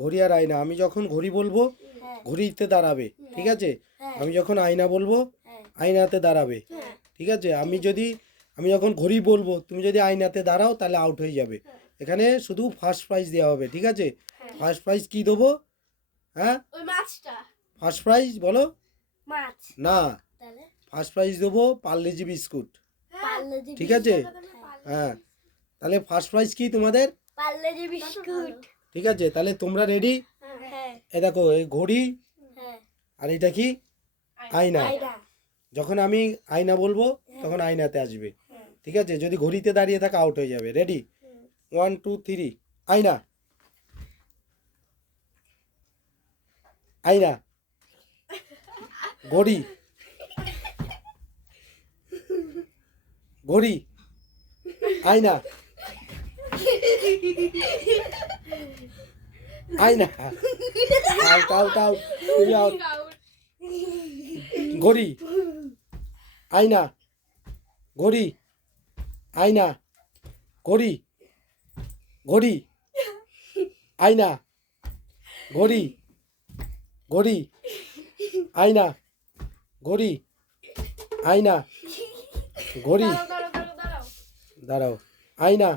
ঘড়ি আর আয়না। আমি যখন ঘড়ি বলবো ঘড়িতে দাঁড়াবে, ঠিক আছে? আমি যখন আয়না বলবো আয়নাতে দাঁড়াবে, ঠিক আছে? আমি যখন ঘড়ি বলবো তুমি যদি আয়নাতে দাঁড়াও তাহলে আউট হয়ে যাবে। এখানে শুধু ফার্স্ট প্রাইজ দেওয়া হবে, ঠিক আছে? ফার্স্ট প্রাইজ কি দেবো? হ্যাঁ, ফার্স্ট প্রাইজ বলো। না, ফার্স্ট প্রাইজ দেবো পার্লেজি বিস্কুট, ঠিক আছে? হ্যাঁ, তাহলে ফার্স্ট প্রাইজ কি তোমাদের? পার্লেজি বিস্কুট। ঠিক আছে, তাহলে তোমরা রেডি? এই দেখো, এই ঘড়ি আর এটা কি? আয়না। যখন আমি আয়না বলবো তখন আয়নাতে আসবে, ঠিক আছে? যদি ঘড়িতে দাঁড়িয়ে থাকে আউট হয়ে যাবে। রেডি? 1 2 3। আয়না, আয়না, ঘড়ি, ঘড়ি, আয়না, আয়না। আউট আউট আউট, তুমি আউট। ঘড়ি, আয়না, ঘড়ি, আয়না, ঘড়ি, ঘড়ি, আয়না, ঘড়ি, ঘড়ি, আয়না, ঘড়ি, আয়না, ঘড়ি, দাঁড়াও, আয়না,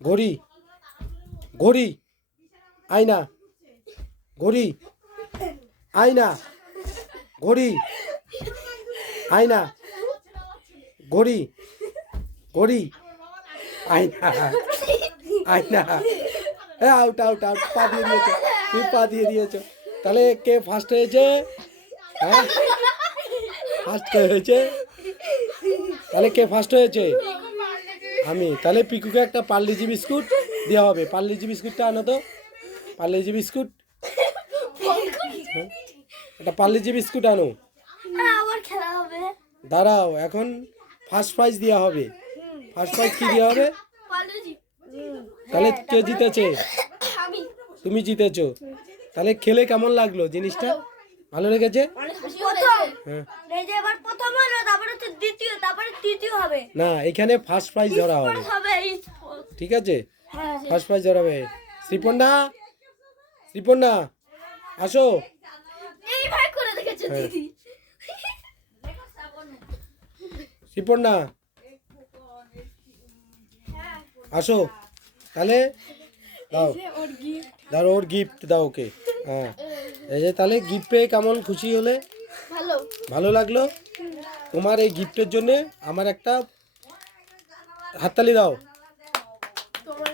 ঘড়ি, ঘড়ি, আয়না, ঘড়ি, আয়না, ঘড়ি, আয়না, ঘড়ি, ঘড়ি, আয়না, আয়না। আউট আউট আউট, পা দিয়ে দিয়েছো, তুমি পা দিয়ে দিয়েছো। তাহলে কে ফার্স্ট হয়েছে? হ্যাঁ, ফার্স্ট কে হয়েছে? তাহলে কে ফার্স্ট হয়েছে? আমি। তাহলে পিকুকে একটা পার্লেজি বিস্কুট দেওয়া হবে। পার্লেজি বিস্কুটটা আনো তো, পার্লেজি বিস্কুট। একটা পার্লেজি বিস্কুট আনো। আবার খেলা হবে। দাঁড়াও, এখন ফার্স্ট প্রাইজ দেওয়া হবে। ফার্স্ট প্রাইজ কি দেওয়া হবে? তাহলে কে জিতেছে? তুমি জিতেছো। তাহলে খেলে কেমন লাগলো? জিনিসটা ভালো লেগেছে? না, এখানে ফার্স্ট প্রাইজ ধরা হবে, ঠিক আছে? ফার্স্ট প্রাইজ ধরা হবে। শ্রীপর্ণা, শ্রীপর্ণা আসো। শ্রীপর্ণা আসো। তাহলে দাও, দাও ওর গিফট দাও ওকে। হ্যাঁ, এই যে তাহলে গিফট পেয়ে কেমন খুশি হলে? ভালো লাগলো? তোমার এই গিফটের জন্য আমার একটা হাততালি দাও।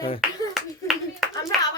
হ্যাঁ।